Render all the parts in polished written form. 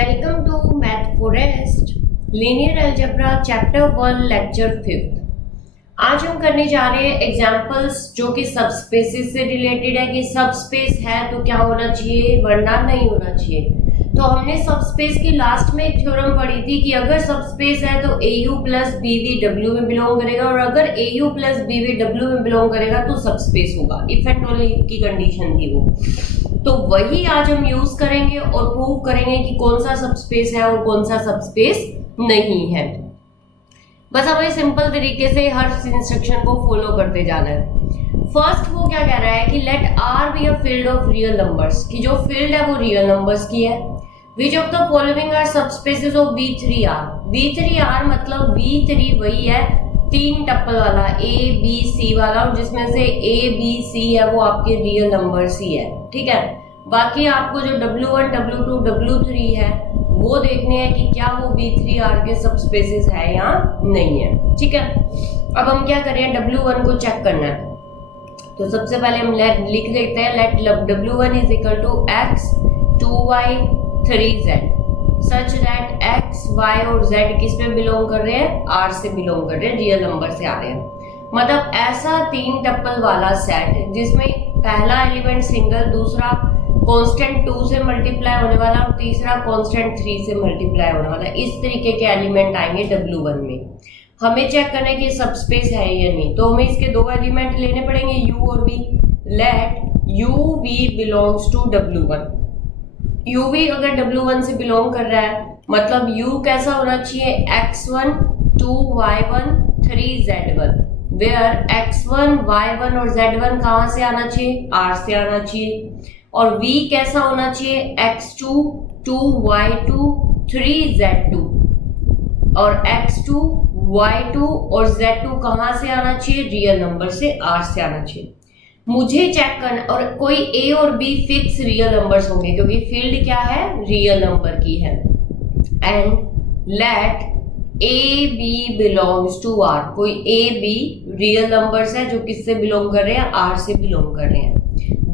Welcome to Math Forest Linear Algebra Chapter 1 Lecture 5th। आज हम करने जा रहे हैं एग्जाम्पल्स जो कि सबस्पेसेस से रिलेटेड है कि सबस्पेस है तो क्या होना चाहिए वरना नहीं होना चाहिए। तो हमने सबस्पेस की लास्ट में एक थ्योरम पढ़ी थी कि अगर सबस्पेस है तो AU प्लस BV W में बिलोंग करेगा और अगर AU प्लस BV W में बिलोंग करेगा तो सबस्पेस होगा। इफ एंड ओनली की कंडीशन थी वो, तो वही आज हम यूज करेंगे और प्रूव करेंगे कि कौन सा सबस्पेस है और कौन सा सबस्पेस नहीं है। बस हमें सिंपल तरीके से हर इंस्ट्रक्शन को फॉलो करते जाना है। फर्स्ट वो क्या कह रहा है कि let R be a field of real numbers, की जो फील्ड है वो रियल नंबर्स की है। Which of the following are subspaces of V3R। V3R मतलब V3 वही है तीन टप्पल वाला A B C वाला, और जिसमें से A B C है वो आपके रियल नंबर्स ही है, ठीक है। बाकी आपको जो W1 W2 W3 है वो देखने हैं कि क्या वो V3R के सबस्पेसेस है या नहीं है, ठीक है। अब हम क्या करें, W1 को चेक करना है। तो सबसे पहले हम लिख लेते हैं let W1 is equal to X 2Y 3Z such that X, Y और Z किस में बिलोंग कर रहे हैं, R से बिलोंग कर रहे हैं, रियल नंबर से आ रहे हैं। मतलब ऐसा तीन टप्पल वाला सेट जिसमें पहला एलिमेंट सिंगल, दूसरा कांस्टेंट 2 से मल्टीप्लाई होने वाला और तीसरा कांस्टेंट 3 से मल्टीप्लाई होने वाला। इस तरीके के एलिमेंट आएंगे W1 में। हमें चेक करना है कि सबस्पेस है या नहीं, तो हमें इसके दो एलिमेंट लेने पड़ेंगे U और V। Let UV belongs to W1। UV अगर W1 से बिलोंग कर रहा है मतलब U कैसा होना चाहिए, X1 2Y1 3Z1, where X1 Y1 और Z1 कहाँ से आना चाहिए, R से आना चाहिए। और V कैसा होना चाहिए, X2 2Y2 3Z2, और X2 Y2 और Z2 कहाँ से आना चाहिए, रियल नंबर से, R से आना चाहिए। मुझे चेक करना, और कोई A और B फिक्स रियल नंबर्स होंगे क्योंकि फील्ड क्या है, रियल नंबर की है। And let A B belongs to R, कोई A B रियल नंबर्स है जो किससे बिलोंग कर रहे हैं, R से बिलोंग कर रहे हैं।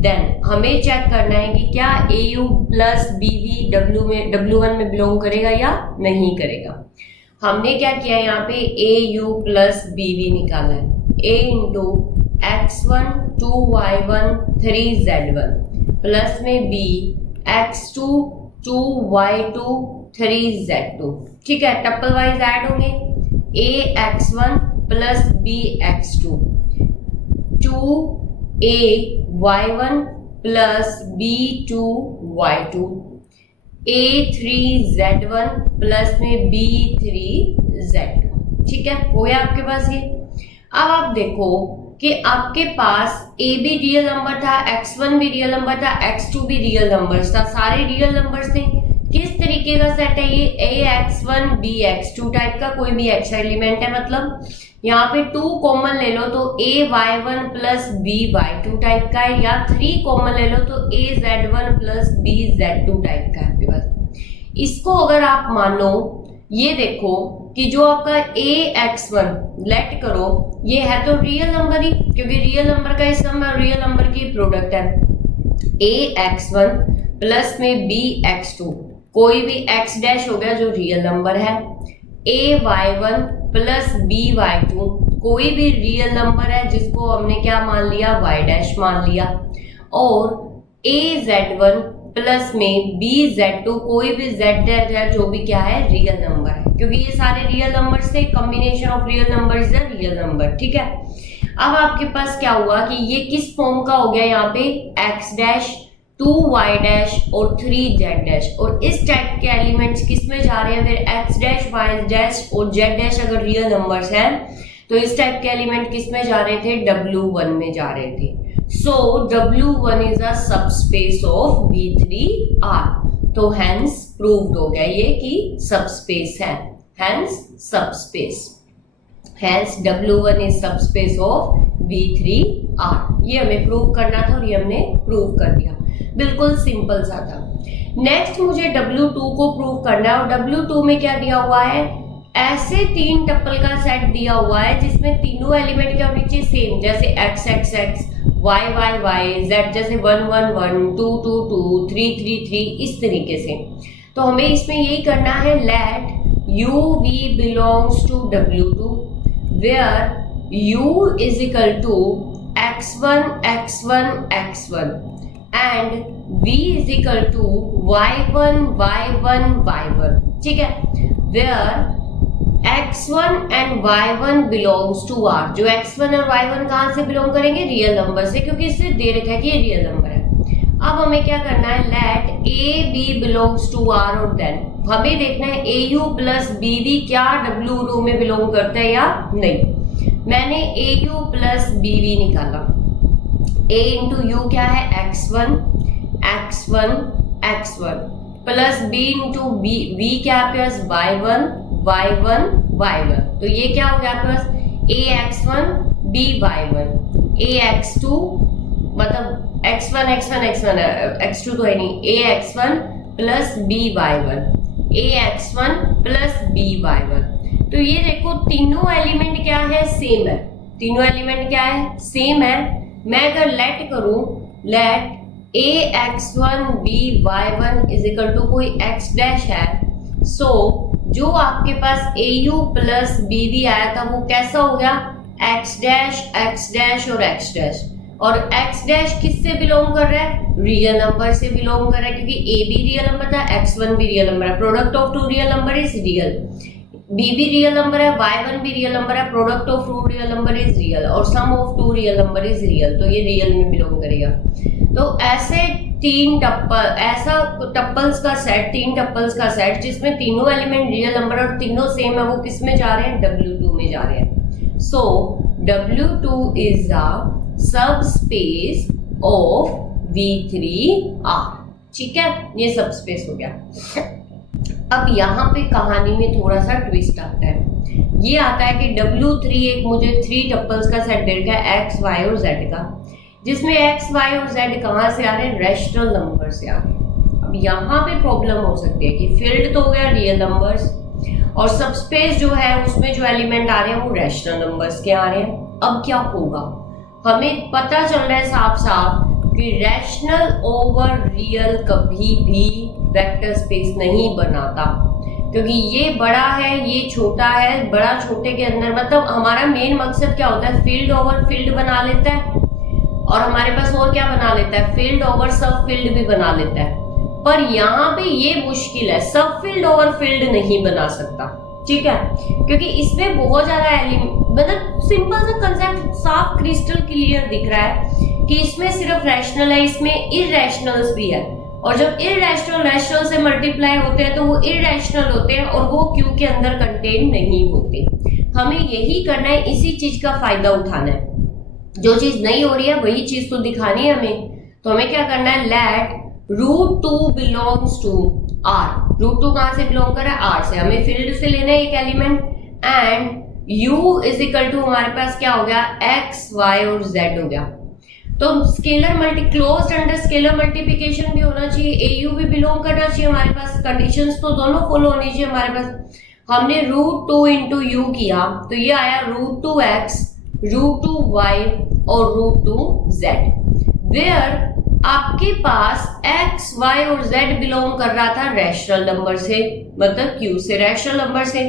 देन हमें चेक करना है कि क्या AU प्लस BV W1 में बिलोंग करेगा या नहीं करेगा। हमने क्या किया, यहाँ पे AU प्लस BV निकाला है। A into X1 2Y1 3Z1 plus में B X2 2Y2 3Z2, ठीक है। टप्पल वाइज ऐड होंगे। A X1 plus B X2 2A Y1 plus B2 Y2 A3Z1 plus में B3Z2, ठीक है। हो गया आपके पास ये। अब आप देखो कि आपके पास A भी रियल नंबर था, X1 भी रियल नंबर था, X2 भी रियल नंबर था, सारे रियल नंबर्स थे। किस तरीके का सेट है ये, AX1 BX2 टाइप का कोई भी एक्स्ट्रा एलिमेंट है। मतलब यहाँ पे 2 कॉमन ले लो तो AY1 प्लस BY2 टाइप का है, या 3 कॉमन ले लो तो AZ1 प्लस BZ2 टाइप का है आपके पास। इसको अगर आप मानो, ये देखो कि जो आपका AX1 लेट करो, ये है तो रियल नंबर ही, क्योंकि रियल नंबर का इस नंबर रियल नंबर की प्रोडक्ट है। AX1 प्लस में BX2, कोई भी X डैश हो गया जो रियल नंबर है। AY1 प्लस BY2, कोई भी रियल नंबर है जिसको हमने क्या मान लिया, Y डैश मान लिया। और AZ1 प्लस में BZ2, कोई भी Z डैश है जो भी क्या है, रियल नंबर है, क्योंकि ये सारे रियल नंबर से combination of real number is a real number, ठीक है। अब आपके पास क्या हुआ कि ये किस फॉर्म का हो गया, यहाँ पे X डैश 2Y डैश और 3Z डैश, और इस टाइप के एलिमेंट्स किस में जा रहे हैं, फिर X डैश Y डैश और Z डैश अगर रियल नंबर्स हैं तो इस टाइप के एलिमेंट किस में जा रहे थे, W1 में जा रहे थे। सो W1 is a subspace of V3R। तो हेंस प्रूव्ड हो गया ये कि सबस्पेस है, hence subspace, hence W1 is subspace of V3R। ये हमें प्रूव करना था और ये हमने प्रूव कर दिया, बिल्कुल सिंपल सा था। नेक्स्ट मुझे W2 को प्रूव करना है, और W2 में क्या दिया हुआ है, ऐसे तीन टप्पल का सेट दिया हुआ है जिसमें तीनों एलिमेंट क्या होने चाहिए, सेम, जैसे X X X Y Y Y Z जैसे 1 1 1 2 2 2 3 3 3 इस तरीके से। तो हमें इसमें यही करना है, late uv belongs to w2 where u is equal to x1 x1 x1 and v is equal to y1 y1 y1, ठीक है, where x1 and y1 belongs to r, जो x1 और y1 कहाँ से बिलोंग करेंगे, real number से, क्योंकि इससे दे रखा है कि ये रियल नंबर है। अब हमें क्या करना है, let a b belongs to r और देन हमें देखना है au प्लस बी बी क्या w2 में बिलोंग करता है या नहीं। मैंने au प्लस बी बी निकाला, a इंटू यू क्या है, x1 x1 x1 plus b into B v क्या है प्लस y1 y1 y1, तो ये क्या हो गया आपके पास ax1 by1 ax2 मतलब x1 x1 x1 x2 तो है नहीं, ax1 plus by1 ax1 plus by1। तो ये देखो तीनों एलिमेंट क्या है, सेम है, तीनों एलिमेंट क्या है, सेम है। मैं अगर लेट करूं, let ax1 by1 is equal to कोई x डैश है, सो जो आपके पास au प्लस bb आया था वो कैसा हो गया, x डैश और x डैश, और x डैश किससे बिलोंग कर रहा है, रियल नंबर से बिलोंग कर रहा है, क्योंकि a भी रियल नंबर था, x1 भी रियल नंबर है, product of two real number is real, b भी रियल नंबर है, y1 भी रियल नंबर है, product of two real number is real, और sum of two real number is real, तो ये रियल में बिलोंग करेगा। तो ऐसे तीन टप्पल, ऐसा टप्पल्स का सेट, तीन टप्पल्स का सेट जिसमें तीनों एलिमेंट रियल नंबर और तीनों सेम है, वो किस में जा रहे हैं, W2 में जा रहे हैं। सो W2 is the sub space of V3R, ठीक है, ये सब स्पेस हो गया। अब यहाँ पे कहानी में थोड़ा सा ट्विस्ट आता है, ये आता है कि W3 एक मुझे 3 टप्पल्स का सेट दे रखा है x y और z का, जिसमें x y और z कहाँ से आ रहे हैं, रैशनल नंबर से आ रहे हैं। अब यहाँ पे प्रॉब्लम हो सकती है कि फील्ड तो हो गया रियल नंबर्स और सबस्पेस जो है उसमें जो एलिमेंट आ रहे हैं वो रैशनल नंबर्स के आ रहे हैं। अब क्या होगा, हमें पता चल रहा है साफ साफ कि रैशनल ओवर रियल कभी भी वेक्टर स्पेस नहीं बनाता, क्योंकि ये बड़ा है ये छोटा है, बड़ा छोटे के अंदर मतलब हमारा मेन मकसद क्या होता है, फील्ड ओवर फील्ड बना लेता है, और हमारे पास और क्या बना लेता है, फील्ड ओवर सब फील्ड भी बना लेता है। पर यहाँ पे ये मुश्किल है, सब फील्ड ओवर फील्ड नहीं बना सकता, ठीक है, क्योंकि इसमें बहुत ज्यादा मतलब सिंपल सा कंसेप्ट साफ क्रिस्टल क्लियर दिख रहा है कि इसमें सिर्फ रैशनल है, इसमें इरैशनल्स भी है, और जब इरैशनल रैशनल से मल्टीप्लाई होते हैं तो वो इरैशनल होते हैं और वो क्यू के अंदर कंटेन नहीं होते। हमें यही करना है, इसी चीज का फायदा उठाना है, जो चीज नहीं हो रही है वही चीज तो दिखानी है हमें। तो हमें क्या करना है, लेट √2 बिलोंग्स टू R, √2 कहां से बिलोंग कर रहा है, R से, हमें फील्ड से लेना है एक element, and U is equal to हमारे पास क्या हो गया, x y और z हो गया। तो scalar closed under scalar multiplication भी होना चाहिए, AU भी बिलोंग करना चाहिए हमारे पास, कंडीशंस तो दोनों फॉलो होनी चाहिए हमारे पास। हमने √2 इंटू यू किया तो ये आया √2x √2y और √2z, वेयर आपके पास x y और z बिलोंग कर रहा था रैशनल नंबर से, मतलब q से, रैशनल नंबर से।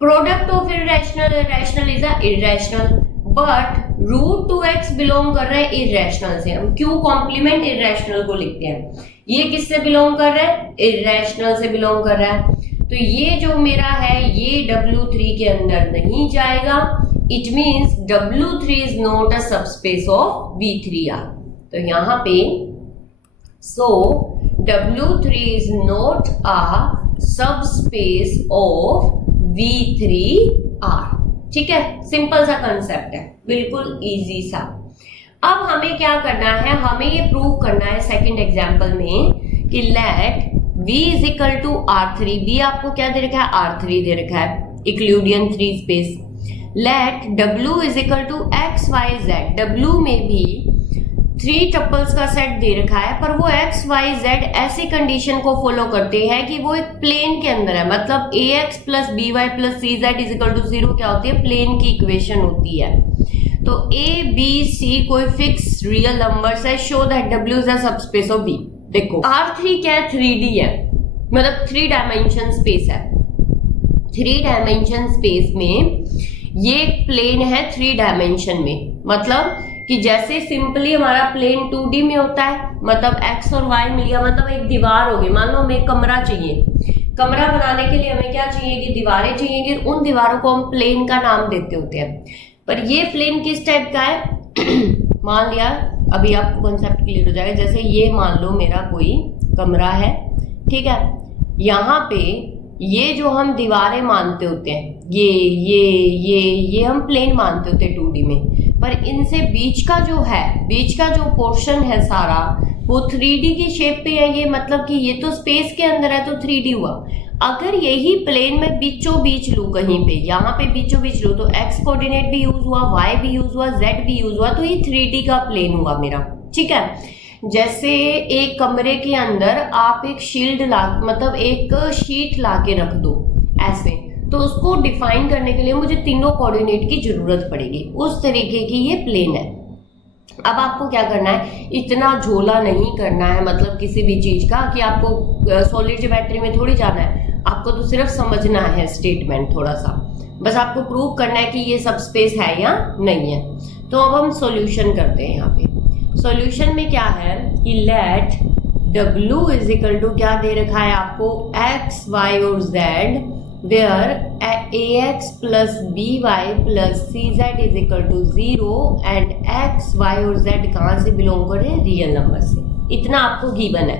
Product of irrational, rational is a irrational, but √2x belong कर रहा है इरैशनल से, हम q कॉम्प्लीमेंट इरैशनल को लिखते हैं। ये किससे बिलोंग कर रहा है, इरैशनल से बिलोंग कर रहा है, तो ये जो मेरा है ये W3 के अंदर नहीं जाएगा। It means W3 is not a subspace of V3R। तो यहाँ पे सो W3 is not a subspace of V3R, ठीक है, सिंपल सा कंसेप्ट है, बिल्कुल इजी सा। अब हमें क्या करना है, हमें ये प्रूव करना है सेकंड एग्जांपल में कि let V is equal to R3, V आपको क्या दे रखा है, R3 दे रखा है, Euclidean 3 space. Let W is equal to x y z, W में भी 3 टपल्स का सेट दे रखा है, पर वो x y z ऐसी कंडीशन को फॉलो करते हैं कि वो एक प्लेन के अंदर है, मतलब ax plus by plus cz is equal to 0 क्या होती है, प्लेन की इक्वेशन होती है। तो a b c कोई फिक्स रियल नंबर्स है, show that W is a subspace of V। देखो R3 क्या है, 3D है, मतलब 3 डायमेंशन स्पेस है। 3 डायमेंशन स्पेस में ये एक प्लेन है 3 डायमेंशन में, मतलब कि जैसे सिंपली हमारा प्लेन 2D में होता है, मतलब x और y मिल गया, मतलब एक दीवार होगी। मान लो हमें कमरा चाहिए, कमरा बनाने के लिए हमें क्या चाहिए कि दीवारें चाहिए, उन दीवारों को हम प्लेन का नाम देते होते हैं। पर ये प्लेन किस टाइप का है मान लिया, अभी आपको कॉन्सेप्ट क्लियर हो जाएगा। जैसे ये मान लो मेरा कोई कमरा है, ठीक है, यहाँ पे ये जो हम दीवारें मानते होते हैं, ये हम प्लेन मानते होते हैं 2D में, पर इनसे बीच का जो पोर्शन है सारा वो 3D की शेप पे है। ये मतलब कि ये तो स्पेस के अंदर है तो 3D हुआ। अगर यही प्लेन में बीचों बीच लूँ कहीं पे, यहाँ पे बीचों बीच लूँ, तो x कोऑर्डिनेट भी यूज हुआ, y भी यूज हुआ, z भी यूज हुआ, तो ये 3D का प्लेन हुआ मेरा, ठीक है। जैसे एक कमरे के अंदर आप एक शील्ड मतलब एक शीट ला के रख दो ऐसे, तो उसको डिफाइन करने के लिए मुझे तीनों कोऑर्डिनेट की जरूरत पड़ेगी। उस तरीके की ये प्लेन है। अब आपको क्या करना है, इतना झोला नहीं करना है, मतलब किसी भी चीज का कि आपको सॉलिड ज्योमेट्री में थोड़ी जाना है, आपको तो सिर्फ समझना है स्टेटमेंट थोड़ा सा, बस आपको प्रूव करना है कि ये सब स्पेस है या नहीं है। तो अब हम सॉल्यूशन करते हैं। यहाँ पे सॉल्यूशन में क्या है कि let W is equal to क्या दे रखा है आपको, x, y और z, where ax plus by plus cz is equal to 0 and x, y और z कहाँ से बिलोंग कर रहे हैं, रियल नंबर से। इतना आपको गिवन है।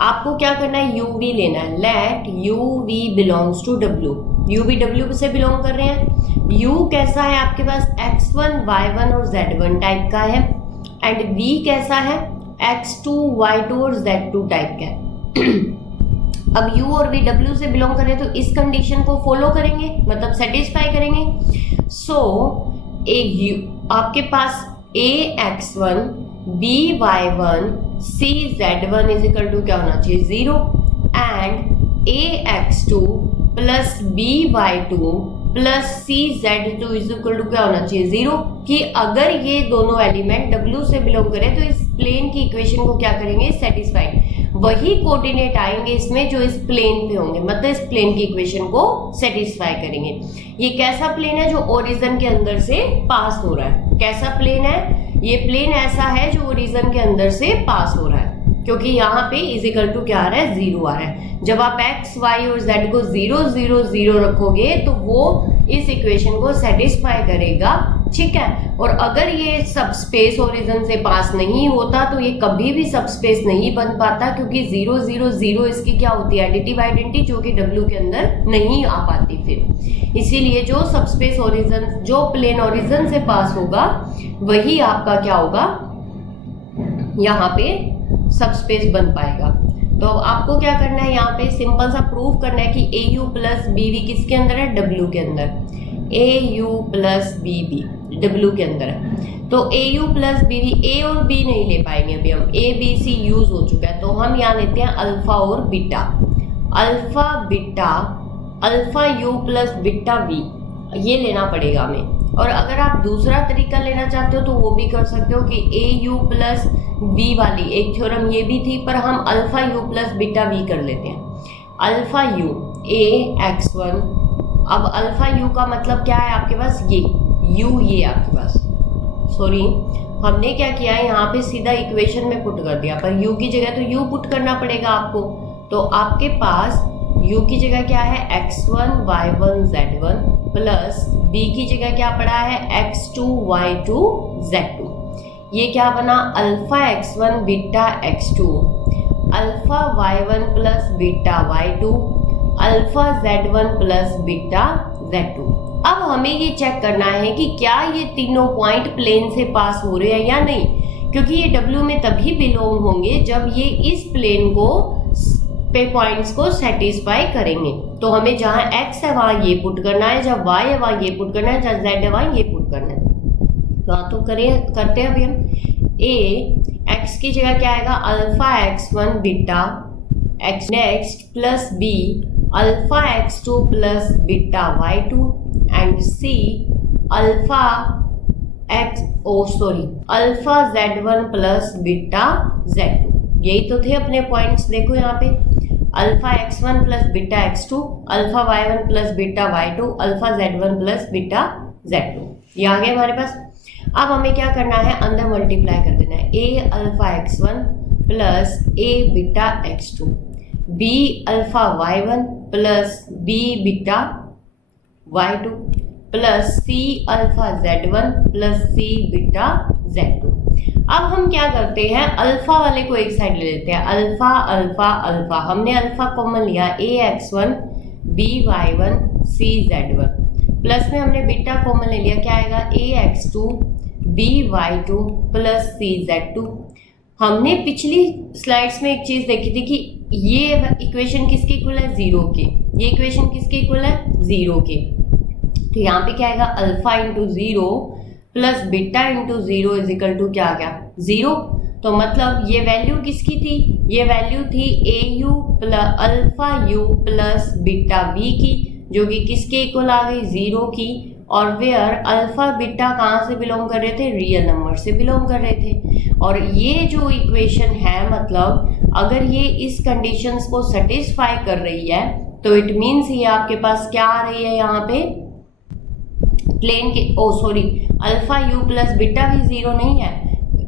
आपको क्या करना है, u v लेना है। Let u v belongs to w, u v w से बिलोंग कर रहे हैं। u कैसा है आपके पास, x1, y1 और z1 टाइप का है, एंड v कैसा है, x2, y2 और z2 टाइप का है। अब u और v w से बिलोंग करें तो इस कंडीशन को फॉलो करेंगे, मतलब सेटिस्फाई करेंगे। सो आपके पास a x1, b y1, c z1 is equal to क्या होना चाहिए, 0, and a x2 plus b y2 plus C Z two is equal to क्या होना चाहिए, 0, कि अगर ये दोनों एलिमेंट W से बिलोंग करें तो इस प्लेन की इक्वेशन को क्या करेंगे, सेटिस्फाई। वही कोऑर्डिनेट आएंगे इसमें जो इस प्लेन पे होंगे, मतलब इस प्लेन की इक्वेशन को सेटिस्फाई करेंगे। ये कैसा प्लेन है, जो ओरिजिन के अंदर से पास हो रहा है। कैसा प्लेन है, ये प्लेन ऐसा है जो ओरिजिन के अंदर से पास हो रहा है, क्योंकि यहाँ पे इज इक्वल टू क्या आ रहा है, 0 आ रहा है। जब आप x, y और z को 0, 0, 0 रखोगे तो वो इस इक्वेशन को सेटिस्फाई करेगा, ठीक है। और अगर ये सब स्पेस ओरिजिन से पास नहीं होता तो ये कभी भी सब स्पेस नहीं बन पाता, क्योंकि 0, 0, 0 इसकी क्या होती है, एडिटिव आइडेंटिटी, जो कि W के अंदर नहीं आ पाती फिर। इसीलिए जो सब स्पेस ओरिजिन, जो प्लेन ओरिजिन से पास होगा वही आपका क्या होगा, यहाँ पे सब स्पेस बन पाएगा। तो आपको क्या करना है, यहाँ पे सिंपल सा प्रूफ करना है कि AU प्लस BV किसके अंदर है, W के अंदर। AU प्लस BV W के अंदर है। तो AU प्लस BV, A और B नहीं ले पाएंगे अभी हम, A B C यूज हो चुका है, तो हम यहाँ लेते हैं अल्फा और beta. Alpha beta, alpha U plus beta V, ये लेना पड़ेगा हमें। और अगर आप दूसरा तरीका लेना चाहते हो तो वो भी कर सकते हो कि AU प्लस V वाली एक थ्योरम ये भी थी, पर हम alpha U plus beta V कर लेते हैं। अल्फा U A x1, अब अल्फा U का मतलब क्या है आपके पास, ये U, ये आपके पास, सॉरी हमने क्या किया है यहाँ पे सीधा इक्वेशन में पुट कर दिया, पर U की जगह तो U पुट करना पड़ेगा आपको। तो आपके पास U की जगह क्या है, x1, y1, z1 plus B की जगह क्या पड़ा है, x2, y2, z2। ये क्या बना, alpha x1 beta x2, alpha y1 plus beta y2, alpha z1 plus beta z2। अब हमें ये चेक करना है कि क्या ये तीनों पॉइंट प्लेन से पास हो रहे हैं या नहीं, क्योंकि ये W में तभी बिलोंग होंगे जब ये इस प्लेन को पे पॉइंट्स को सेटिस्फाई करेंगे। तो हमें जहाँ x है वहाँ ये पुट करना है, जहाँ y है वहाँ ये पुट करना है, जहाँ z है वहाँ ये पुट करना है। तो करते हैं अभी हम। a x की जगह क्या आएगा, alpha x1 beta x next plus b alpha x2 plus beta y2 and c alpha alpha z1 plus beta z2। यही तो थे अपने पॉइंट्स, देखो यहाँ पे alpha x1 plus beta x2, alpha y1 plus beta y2, alpha z1 plus beta z2। ये आ गया हमारे पास। अब हमें क्या करना है, अंदर मल्टीप्लाई कर देना है। a alpha x1 plus a beta x2, b alpha y1 plus b beta y2 plus c alpha z1 plus c beta z2। अब हम क्या करते हैं, अल्फा वाले को एक साइड ले लेते हैं। अल्फा अल्फा अल्फा, हमने अल्फा कॉमन लिया, a x1 b y1 c z1 plus में हमने बीटा कॉमन ले लिया, क्या आएगा a x2 b y2 plus c z2। हमने पिछली स्लाइड्स में एक चीज देखी थी कि ये इक्वेशन किसके इक्वल है, जीरो के। ये इक्वेशन किसके इक्वल है, जीरो के। तो यहाँ पे क्या आएगा, alpha into zero plus beta into zero is equal to क्या आ गया, जीरो। तो मतलब ये वैल्यू किसकी थी, ये वैल्यू थी a u plus alpha u plus beta v की, जो कि किसके इक्वल आ गई, जीरो की। और वेयर अल्फा बीटा कहाँ से बिलोंग कर रहे थे, रियल नंबर से बिलोंग कर रहे थे। और ये जो इक्वेशन है, मतलब अगर ये इस कंडीशंस को सेटिस्फाई कर रही है तो इट मीन्स ये आपके पास क्या आ रही है, यहाँ पे प्लेन के, oh sorry, alpha u plus beta v zero नहीं है,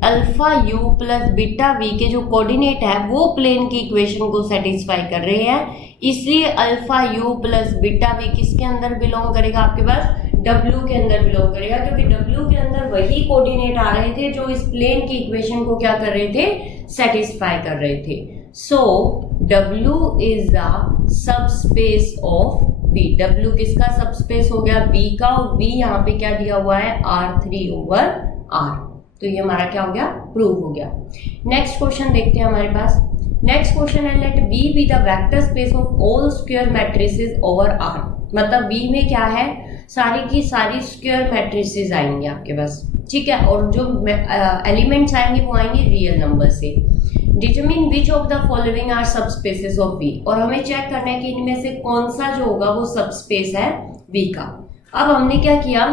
alpha u plus beta v के जो कोऑर्डिनेट है वो प्लेन की इक्वेशन को सेटिस्फाई कर रहे हैं। इसलिए alpha u plus beta we किसके अंदर बिलोंग करेगा, आपके पास W के अंदर बिलोंग करेगा, क्योंकि W के अंदर वही कोऑर्डिनेट आ रहे थे जो इस प्लेन की इक्वेशन को क्या कर रहे थे, सेटिस्फाई कर रहे थे। सो W is the subspace of B। W किसका सबस्पेस हो गया, B का, और B यहाँ पे क्या दिया हुआ है, R3/R। तो ये हमारा क्या हो गया, प्रूव हो गया। नेक्स्ट क्वेश्चन देखते हैं हमारे पास। नेक्स्ट क्वेश्चन है, let B B the vector space of all square matrices over R। मतलब B में क्या है, सारी की सारी स्क्वायर मैट्रिसेस आएंगे आपके पास, ठीक है। और जो एलिमेंट्स आएंगे वो आएंगे रियल नंबर से। Determine which of the following are subspaces of V। और हमें चेक करना है कि इनमें से कौन सा जो होगा वो सबस्पेस है V का। अब हमने क्या किया,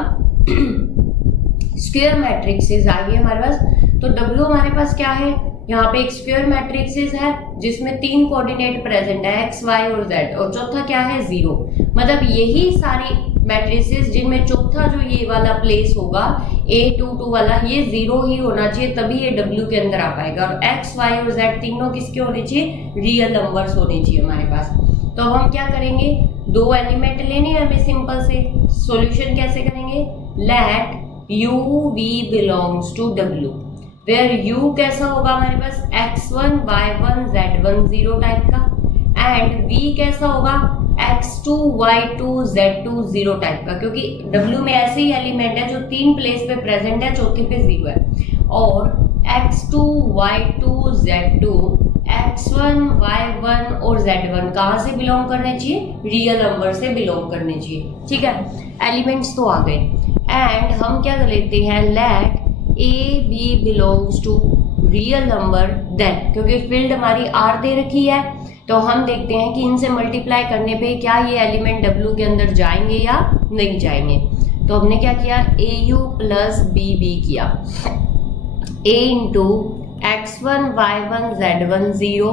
स्क्वायर मैट्रिक्सेस आ गई हमारे पास। तो W हमारे पास क्या है, यहाँ पे एक स्क्वायर मैट्रिक्सेस है जिसमें 3 कोऑर्डिनेट प्रेजेंट है, x, y और z, और चौथा क्या है, 0। मतलब यही सारी मैट्रिसेस जिनमें चौथा जो ये वाला प्लेस होगा A22 वाला, ये 0 ही होना चाहिए, तभी ये W के अंदर आ पाएगा। और x, y और z तीनों किसके होने चाहिए, रियल नंबर्स होने चाहिए हमारे पास। तो अब हम क्या करेंगे, 2 एलिमेंट लेने हैं हमें सिंपल से। सॉल्यूशन कैसे करेंगे, let u v belongs to W, where u कैसा होगा हमारे पास, x1 y1 z1 0 टाइप का, एंड v कैसा होगा, x2 y2 z2 0 टाइप का, क्योंकि w में ऐसे ही एलिमेंट है जो 3 प्लेस पे प्रेजेंट है, चौथे पे 0 है। और x2 y2 z2 x1 y1 और z1 कहाँ से बिलोंग करने चाहिए, रियल नंबर से बिलोंग करने चाहिए, ठीक है। एलिमेंट्स तो आ गए, एंड हम क्या कर लेते हैं, let a b belongs to real number then, क्योंकि फील्ड हमारी R दे रखी है, तो हम देखते हैं कि इनसे मल्टीप्लाई करने पे क्या ये एलिमेंट W के अंदर जाएंगे या नहीं जाएंगे। तो हमने क्या किया, AU प्लस BB किया, A into x1 y1 z1 0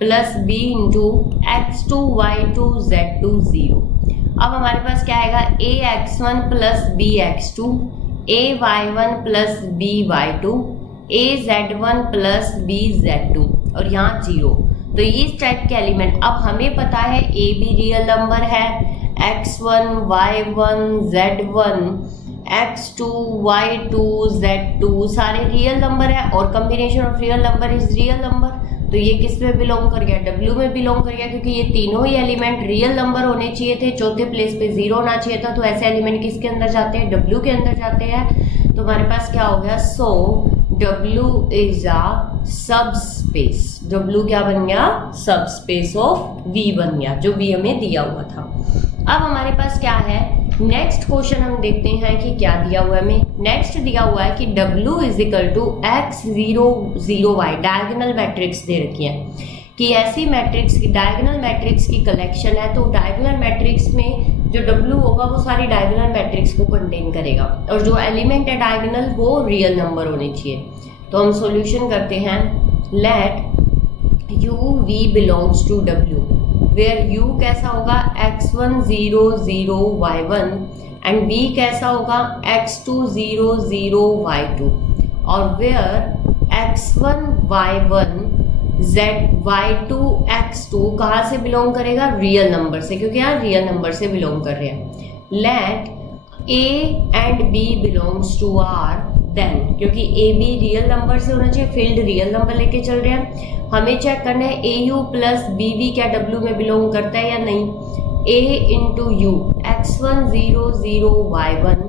plus B into x2 y2 z2 0। अब हमारे पास क्या आएगा, AX1 plus BX2, AY1 plus BY2, AZ1 plus BZ2, और यहाँ 0। तो ये इस टाइप के एलिमेंट, अब हमें पता है A भी रियल नंबर है, x1 y1 z1 x2 y2 z2 सारे रियल नंबर है, और combination of real number is real number. तो ये किस में बिलोंग कर गया, W में बिलोंग कर गया, क्योंकि ये तीनों ही एलिमेंट रियल नंबर होने चाहिए थे, चौथे प्लेस पे 0 होना चाहिए था। तो ऐसे एलिमेंट किसके अंदर जाते हैं, W के अंदर जाते हैं। तो हमारे पास क्या हो गया, सो W is a subspace. W क्या बन गया, सबस्पेस ऑफ V बन गया, जो V हमें दिया हुआ था। अब हमारे पास क्या है, नेक्स्ट क्वेश्चन हम देखते हैं कि क्या दिया हुआ है हमें। नेक्स्ट दिया हुआ है कि W is equal to x0 0y, diagonal matrix दे रखी है कि ऐसी मैट्रिक्स की, डायगोनल मैट्रिक्स की कलेक्शन है। तो डायगोनल मैट्रिक्स में जो W होगा वो सारी डायगोनल मैट्रिक्स को कंटेन करेगा, और जो एलिमेंट है डायगोनल वो रियल नंबर होने चाहिए। तो हम सॉल्यूशन करते हैं, let u v belongs to W। Where u कैसा होगा x1 0 0 y1 एंड v कैसा होगा x2 0 0 y2 और where x1 y1 z y2 x2 कहाँ से बिलोंग करेगा, रियल नंबर से, क्योंकि यहाँ रियल नंबर से बिलोंग कर रहे हैं। Let a and b belongs to r, then क्योंकि a b रियल नंबर से होना चाहिए, फील्ड रियल नंबर लेके चल रहे हैं, हमें चेक करना है au प्लस bv क्या w में बिलोंग करता है या नहीं। a into you x1 0 0 y1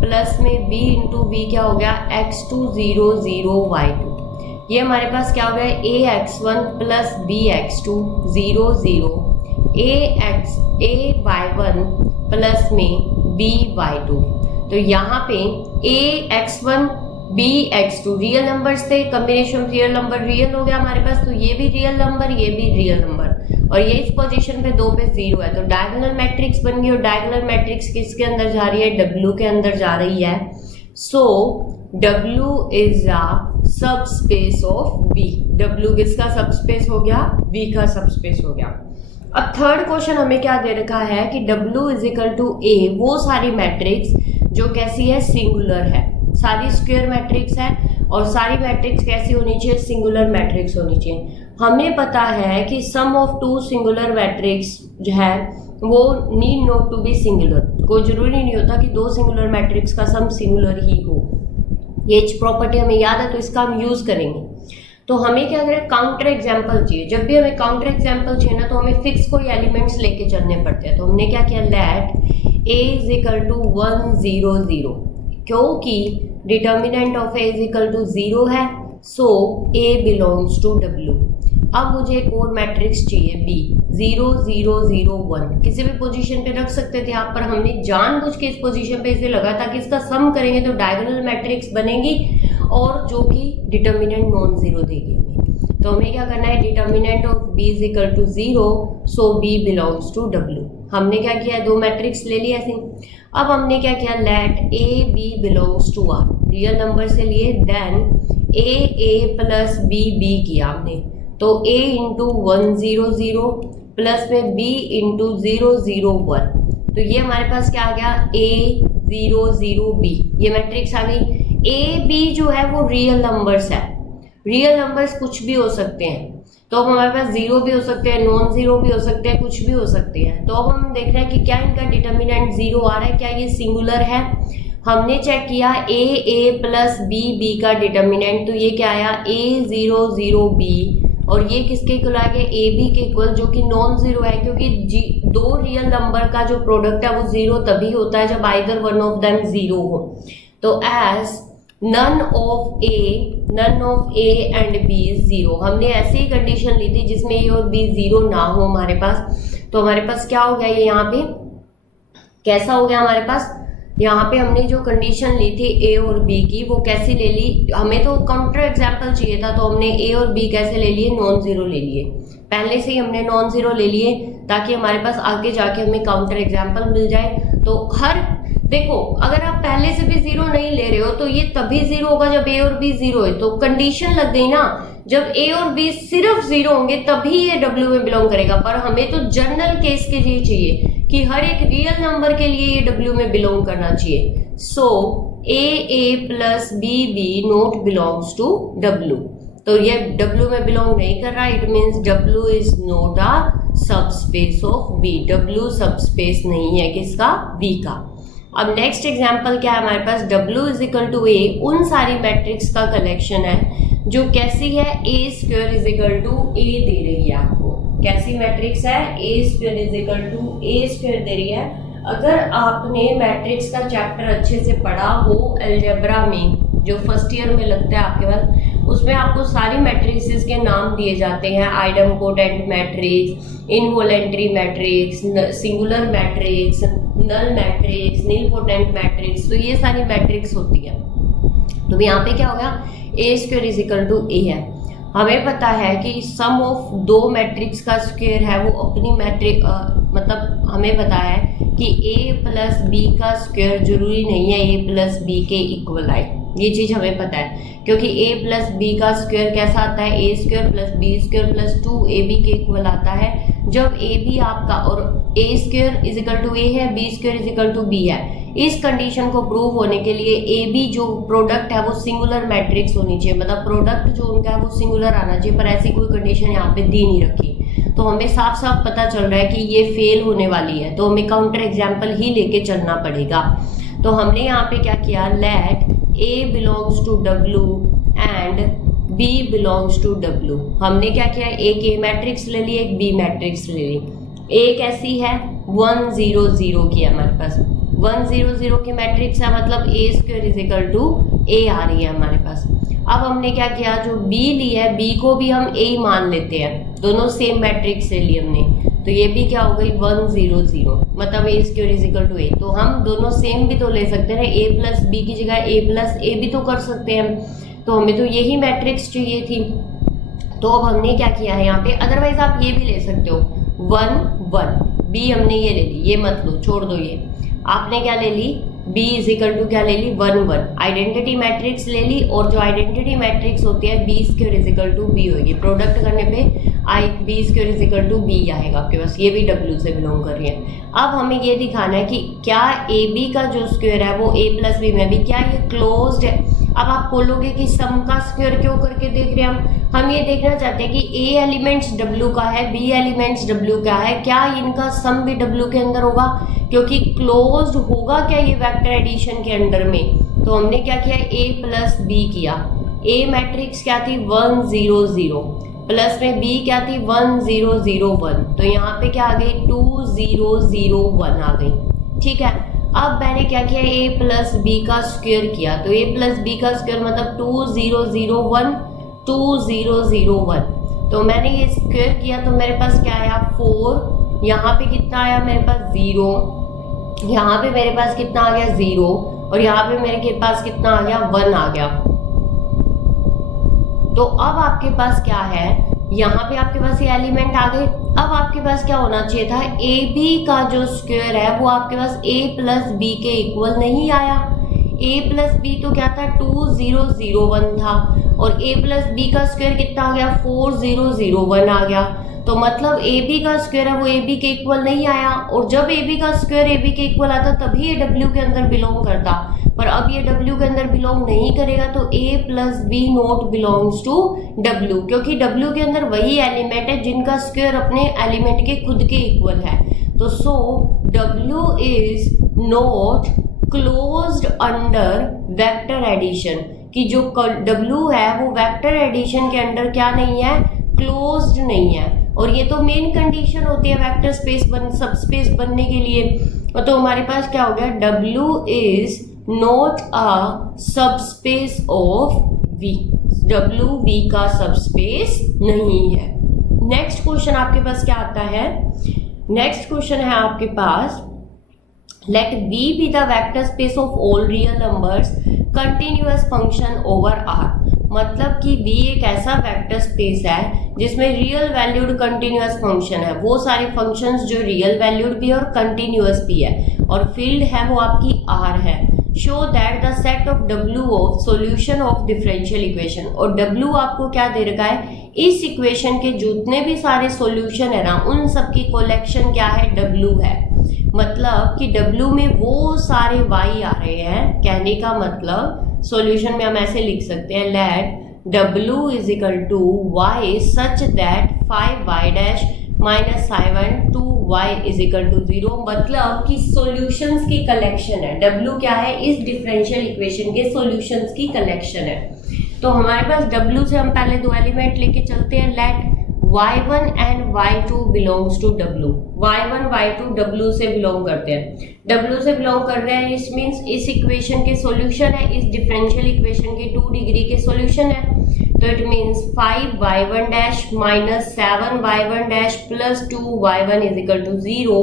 plus में b इंटू v क्या हो गया x2 0 0 y2। ये हमारे पास क्या हो गया a x1 plus b x2 0 0 a y1 plus में b y2। तो यहाँ पे a x1 b x2 real numbers थे, कॉम्बिनेशन रियल नंबर रियल हो गया हमारे पास, तो ये भी रियल नंबर ये भी रियल नंबर और ये इस पोजीशन पे 2 पे 0 है, तो डायगोनल मैट्रिक्स बन गई। और डायगोनल मैट्रिक्स किसके अंदर जा रही है, W के अंदर जा रही है। सो W is a subspace of V। W किसका सब स्पेस हो गया, V का सब स्पेस हो गया। अब थर्ड क्वेश्चन हमें क्या दे रखा है कि W is equal to A, वो सारी मैट्रिक्स जो कैसी है, सिंगुलर है, सारी स्क्वायर मैट्रिक्स है और सारी मैट्रिक्स कैसी होनी चाहिए, सिंगुलर मैट्रिक्स होनी चाहिए। हमें पता है कि sum of two singular matrix जो है वो need not to be singular, कोई जरूरी नहीं होता कि दो सिंगुलर मैट्रिक्स का सम सिंगुलर ही हो। ये प्रॉपर्टी हमें याद है तो इसका हम यूज करेंगे। तो हमें क्या करें, काउंटर एग्जाम्पल चाहिए। जब भी हमें काउंटर एग्जाम्पल चाहिए ना तो हमें फिक्स कोई एलिमेंट्स लेके चलने पड़ते हैं। तो हमने क्या किया, let a is equal to 1 0 0, क्योंकि determinant of a is equal to 0 है, so a belongs to W। अब मुझे एक और मैट्रिक्स चाहिए b 0 0 0 1, किसी भी पोजीशन पे रख सकते थे आप, पर हमने जानबूझ के इस पोजीशन पे इसे लगा था कि इसका सम करेंगे तो डायगोनल मैट्रिक्स बनेगी और जो कि डिटर्मिनेंट नॉन जीरो देगी हमें। तो हमें क्या करना है, determinant of b is equal to 0, so b belongs to W। हमने क्या किया, दो मैट्रिक्स ले लिया ऐसे। अब हमने क्या किया, let a b belongs to r, real number से लिए, देन a प्लस b किया हमने, तो a इंटू 1 0 0 प्लस में b इंटू 0 0 1, तो ये हमारे पास क्या आ गया, a 0 0 b, ये मैट्रिक्स आ गई। a b जो है वो रियल नंबर्स है, रियल नंबर्स कुछ भी हो सकते हैं, तो अब हमारे पास 0 भी हो सकते हैं, नॉन जीरो भी हो सकते हैं, कुछ भी हो सकते हैं। तो अब हम देख रहे हैं कि क्या इनका डिटर्मिनेंट 0 आ रहा है, क्या ये सिंगुलर है। हमने चेक किया a प्लस b का डिटर्मिनेंट, तो ये क्या आया, a 0 0 b, और ये किसके इक्वल आ गया, ए बी के इक्वल, जो कि नॉन जीरो है, क्योंकि दो रियल नंबर का जो प्रोडक्ट है वो जीरो तभी होता है जब either one of them zero हो। तो as none of A and B is zero, हमने ऐसी ही कंडीशन ली थी जिसमें ए और बी जीरो ना हो हमारे पास। तो हमारे पास क्या हो गया, ये यहाँ पे कैसा हो गया हमारे पास, यहाँ पे हमने जो कंडीशन ली थी ए और बी की वो कैसी ले ली, हमें तो काउंटर एग्जाम्पल चाहिए था, तो हमने ए और बी कैसे ले लिए, नॉन जीरो ले लिए, पहले से ही हमने नॉन जीरो ले लिए ताकि हमारे पास आगे जाके हमें काउंटर एग्जाम्पल मिल जाए। तो हर देखो, अगर आप पहले से भी जीरो नहीं ले रहे हो तो ये तभी जीरो होगा जब ए और बी जीरो है, तो कंडीशन लग गई ना, जब ए और बी सिर्फ जीरो होंगे तभी ये डब्ल्यू में बिलोंग करेगा। पर हमें तो जनरल केस के लिए चाहिए कि हर एक रियल नंबर के लिए ये डब्ल्यू में बिलोंग करना चाहिए। So a plus B not belongs to W, तो ये डब्ल्यू में बिलोंग नहीं कर रहा, it means W is not a subspace of B, W subspace नहीं है किसका, बी का। अब नेक्स्ट एग्जाम्पल क्या है हमारे पास, W is equal to A, उन सारी मैट्रिक्स का कलेक्शन है जो कैसी है, A square is equal to A दे रही है आपको। कैसी मैट्रिक्स है, A square is equal to A square दे रही है। अगर आपने मैट्रिक्स का चैप्टर अच्छे से पढ़ा हो अलजेब्रा में, जो फर्स्ट ईयर में लगता है आपके पास, उसमें आपको सारी मैट्रिक्स के नाम दिए जाते हैं, idempotent matrix, involuntary matrix, singular matrix, null matrix, nilpotent matrix, तो ये सारी मैट्रिक्स होती है। तो यहाँ पे क्या होगा, A square is equal to A है। हमें पता है कि सम ऑफ दो मैट्रिक्स का स्क्वायर है वो अपनी मैट्रिक, मतलब हमें पता है कि ए प्लस बी का स्क्वायर जरूरी नहीं है ए प्लस बी के इक्वल आए, ये चीज़ हमें पता है, क्योंकि a प्लस बी का स्क्वायर कैसा आता है, A square plus B square plus 2ab के इक्वल आता है, जब ए बी आपका और A square is equal to A है, B square is equal to B है। इस कंडीशन को प्रूव होने के लिए ए बी जो प्रोडक्ट है वो सिंगुलर मैट्रिक्स होनी चाहिए, मतलब प्रोडक्ट जो उनका है वो सिंगुलर आना चाहिए, पर ऐसी कोई कंडीशन यहाँ पे दी नहीं रखी। तो हमें साफ साफ पता चल रहा है कि ये फेल होने वाली है, तो हमें काउंटर एग्जाम्पल ही लेके चलना पड़ेगा। तो हमने यहाँ पे क्या किया, let A belongs to W and B belongs to W. हमने क्या किया, एक ए मैट्रिक्स ले ली, एक बी मैट्रिक्स ले ली। ए कैसी है, 1 0 0 की है हमारे पास, 1 0 0 की मैट्रिक्स है, मतलब ए स्क्वायर इज इक्वल टू ए आ रही है हमारे पास। अब हमने क्या किया, जो बी ली है, बी को भी हम ए मान लेते हैं, दोनों सेम मैट्रिक्स से ली हमने, तो ये भी क्या हो गई 1 0 0, मतलब ए स्क्वायर इज इक्वल टू ए। तो हम दोनों सेम भी तो ले सकते हैं, ए प्लस बी की जगह ए प्लस ए भी तो कर सकते हैं, तो हमें तो यही मैट्रिक्स चाहिए थी। तो अब हमने क्या किया है यहाँ पे, अदरवाइज आप ये भी ले सकते हो 1 1, बी हमने ये ले ली, ये मत लो, छोड़ दो ये। आपने क्या ले ली, b इज इक्वल टू क्या ले ली 1 1, आइडेंटिटी मैट्रिक्स ले ली, और जो आइडेंटिटी मैट्रिक्स होती है B square is equal to B होगी, प्रोडक्ट करने पे B square is equal to B आएगा आपके पास, ये भी w से बिलोंग कर रही है। अब हमें ये दिखाना है कि क्या ए बी का जो स्क्वायर है वो a प्लस बी में भी क्या ये क्लोज्ड है। अब आप बोलोगे कि सम का स्क्वायर क्यों करके देख रहे हैं, हम ये देखना चाहते हैं कि a एलिमेंट्स w का है, b एलिमेंट्स w का है, क्या इनका सम भी w के अंदर होगा, क्योंकि क्लोज्ड होगा क्या ये वेक्टर एडिशन के अंडर में। तो हमने क्या किया, a प्लस बी किया, a मैट्रिक्स क्या थी 1 0 0, प्लस में b क्या थी 1 0 0 1, तो यहाँ पे क्या आ गई 2 0 0 1 आ गई। ठीक है, अब मैंने क्या किया, a प्लस बी का स्क्वायर किया, तो a प्लस बी का स्क्वायर मतलब 2 0 0 1 2 0 0 1, तो मैंने ये स्क्वायर किया, तो मेरे पास क्या आया 4, यहाँ पे कितना आया मेरे पास 0, यहाँ पे मेरे पास कितना आ गया 0, और यहाँ पे मेरे पास कितना आ गया 1 आ गया। तो अब आपके पास क्या है, यहाँ पे आपके पास ये एलिमेंट आ गए। अब आपके पास क्या होना चाहिए था, ए बी का जो स्क्वायर है वो आपके पास a प्लस बी के इक्वल नहीं आया। a प्लस बी तो क्या था 2 0 0 1 था, और a प्लस बी का स्क्वायर कितना आ गया 4 0 0 1 आ गया, तो मतलब ए बी का स्क्वायर है वो ए बी के इक्वल नहीं आया, और जब ए बी का स्क्वायर ए बी के इक्वल आता तभी ये डब्ल्यू के अंदर बिलोंग करता, पर अब ये डब्ल्यू के अंदर बिलोंग नहीं करेगा, तो a plus B not belongs to W, क्योंकि डब्ल्यू के अंदर वही एलिमेंट है जिनका स्क्वायर अपने एलिमेंट के खुद के इक्वल है। तो so W is not closed under vector addition, कि जो डब्ल्यू है वो वेक्टर एडिशन के अंडर क्या नहीं है, क्लोज्ड नहीं है। और ये तो मेन कंडीशन होती है वेक्टर स्पेस सब स्पेस बनने के लिए। तो हमारे पास क्या हो गया, W is not a subspace of V, W V का सबस्पेस नहीं है। नेक्स्ट क्वेश्चन आपके पास क्या आता है, नेक्स्ट क्वेश्चन है आपके पास, let V be the vector space of all real numbers continuous function over R, मतलब कि V एक ऐसा वेक्टर स्पेस है जिसमें रियल वैल्यूड कंटिन्यूअस फंक्शन है, वो सारे फंक्शंस जो रियल वैल्यूड भी और कंटिन्यूअस भी है, और फील्ड है वो आपकी R है। Show that the set of W of solution of differential equation, और W आपको क्या दे रखा है, इस इक्वेशन के जितने भी सारे सॉल्यूशन है ना उन सब की कलेक्शन क्या है, W है। मतलब कि W में वो सारे y आ रहे हैं, कहने का मतलब सॉल्यूशन में हम ऐसे लिख सकते हैं, let W is equal to y such that 5y dash minus 7 2y is equal to 0, मतलब कि सॉल्यूशंस की कलेक्शन है। W क्या है, इस डिफरेंशियल इक्वेशन के सॉल्यूशंस की कलेक्शन है। तो हमारे पास W से हम पहले दो एलिमेंट लेके चलते हैं, let y1 and y2 belongs to W, y1 y2 W से बिलोंग करते हैं, W से बिलोंग कर रहे हैं, इस मीन्स इस इक्वेशन के सॉल्यूशन है, इस डिफरेंशियल इक्वेशन के 2 डिग्री के सॉल्यूशन है। तो it means 5y1 dash minus 7y1 dash plus 2y1 is equal to 0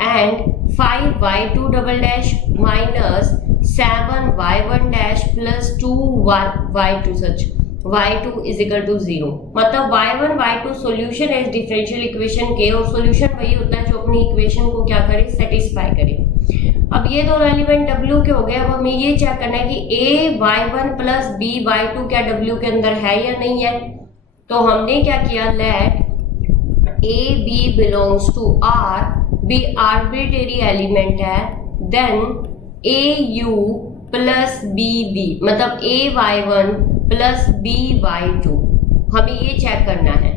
and 5y2 double dash minus 7y1 dash plus 2y2 such y2 is equal to 0, मतलब y1 y2 solution है इस differential equation के, और solution वही होता है जो अपनी इक्वेशन को क्या करे, सेटिस्फाई करे। अब ये दोनों एलिमेंट W के हो गए। अब हमें ये चेक करना है कि a y1 plus b y2 क्या W के अंदर है या नहीं है। तो हमने क्या किया, let A B belongs to R, B arbitrary element है, देन AU प्लस BV मतलब AY1 प्लस BY2, हमें ये चेक करना है।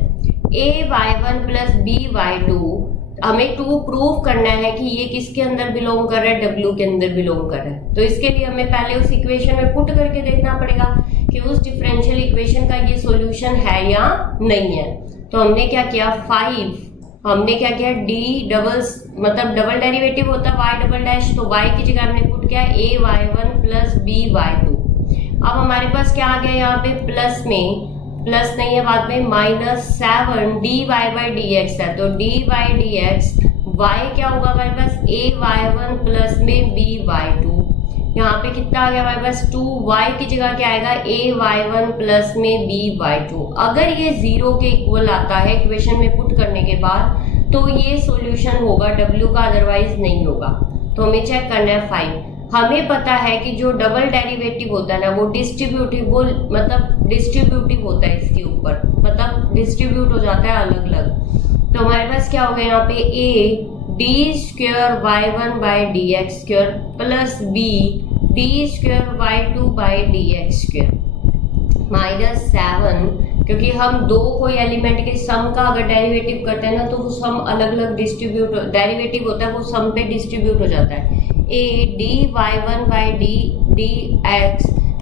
AY1 प्लस BY2 हमें प्रूव करना है कि ये किसके अंदर बिलोंग कर रहा है, W के अंदर बिलोंग कर रहा है। तो इसके लिए हमें पहले उस इक्वेशन में पुट करके देखना पड़ेगा कि उस डिफरेंशियल इक्वेशन का ये सॉल्यूशन है या नहीं है। तो हमने क्या किया, हमने क्या किया, डबल डेरिवेटिव होता है y डबल डैश, तो y की जगह हमने पुट किया AY1 प्लस BY2। अब हमारे पास क्या आ गया, यहाँ पे प्लस नहीं है, बाद में -7 dy/dx है, तो dy/dx y क्या होगा हमारे पास, AY1 प्लस में BY2। यहाँ पे कितना आ गया हमारे पास 2y की जगह क्या आएगा, AY1 प्लस में BY2। अगर ये 0 के इक्वल आता है इक्वेशन में पुट करने के बाद तो ये सॉल्यूशन होगा W का, अदरवाइज नहीं होगा। तो हमें चेक करना है 5। हमें पता है कि जो डबल डेरिवेटिव होता है ना वो डिस्ट्रीब्यूटिव होता है, इसके ऊपर मतलब डिस्ट्रीब्यूट हो जाता है अलग अलग। तो हमारे पास क्या हो गया यहाँ पे A d² y1/dx² plus B d² y2/dx² -7, क्योंकि हम दो कोई एलिमेंट के सम का अगर डेरिवेटिव करते हैं ना तो वो सम अलग अलग डेरिवेटिव होता है, वो सम पे डिस्ट्रीब्यूट हो जाता है। A dy1/dx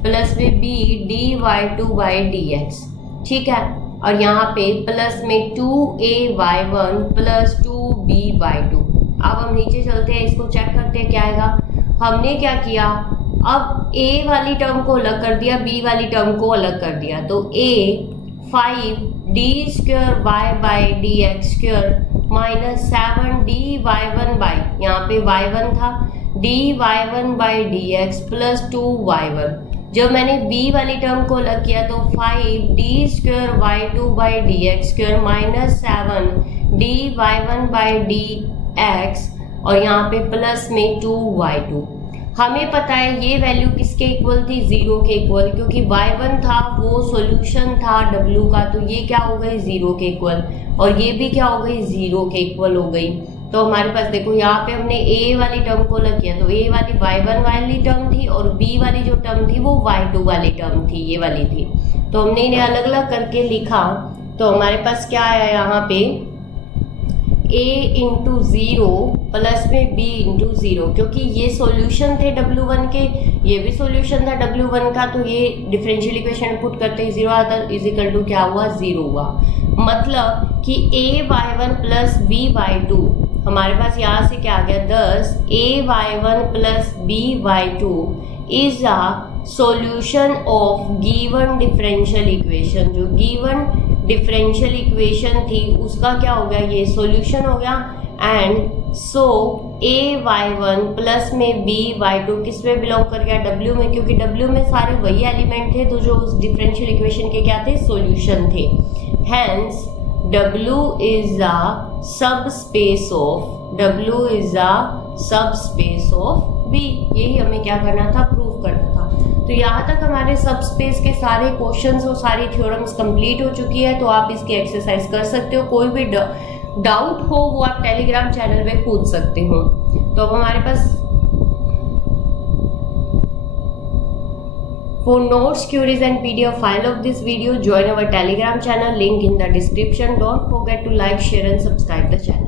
प्लस में B dy2/dx, ठीक है। और यहाँ पे प्लस में 2AY1 प्लस 2BY2। अब हम नीचे चलते हैं, इसको चेक करते हैं क्या आएगा। हमने क्या किया, अब A वाली टर्म को अलग कर दिया, B वाली टर्म को अलग कर दिया, तो A 5 d² y/dx² -7 dy1 यहाँ पे y1 था, dy1/dx प्लस 2y1। जब मैंने b वाली टर्म को अलग किया तो 5 d² y2/dx² -7 dy1/dx और यहाँ पे प्लस में 2y2। हमें पता है ये वैल्यू किसके इक्वल थी, 0 के इक्वल, क्योंकि y1 था वो सॉल्यूशन था W का, तो ये क्या हो गई 0 के इक्वल, और ये भी क्या हो गई 0 के इक्वल हो गई। तो हमारे पास देखो यहाँ पे हमने A वाली टर्म को अलग किया, तो A वाली y1 वाली टर्म थी और B वाली जो टर्म थी वो y2 वाली टर्म थी, ये वाली थी। तो हमने इन्हें अलग अलग करके लिखा, तो हमारे पास क्या आया यहाँ पे A इंटू 0 प्लस में B इंटू 0, क्योंकि ये सॉल्यूशन थे W1 के, ये भी सॉल्यूशन था W1 का, तो ये डिफरेंशियल इक्वेशन पुट करते ही 0 आता इज इक्वल टू क्या हुआ, 0 हुआ। मतलब कि AY1 प्लस BY2 हमारे पास यहाँ से क्या आ गया 10 AY1 plus BY2 is a solution of given differential equation. जो गिवन डिफरेंशियल इक्वेशन थी उसका क्या हो गया, ये सॉल्यूशन हो गया। एंड सो AY1 प्लस में BY2 किस में बिलोंग कर गया, W में, क्योंकि W में सारे वही एलिमेंट थे तो जो उस डिफरेंशियल इक्वेशन के क्या थे, सॉल्यूशन थे। Hence W is a subspace of B। यही हमें क्या करना था, प्रूव करना था। तो यहाँ तक हमारे सबस्पेस के सारे क्वेश्चंस और सारी थ्योरम्स कंप्लीट हो चुकी है। तो आप इसकी एक्सरसाइज कर सकते हो, कोई भी डाउट हो वो आप टेलीग्राम चैनल में पूछ सकते हो। तो अब हमारे पास For notes, queries and PDF file of this video, join our Telegram channel, link in the description. Don't forget to like, share and subscribe the channel.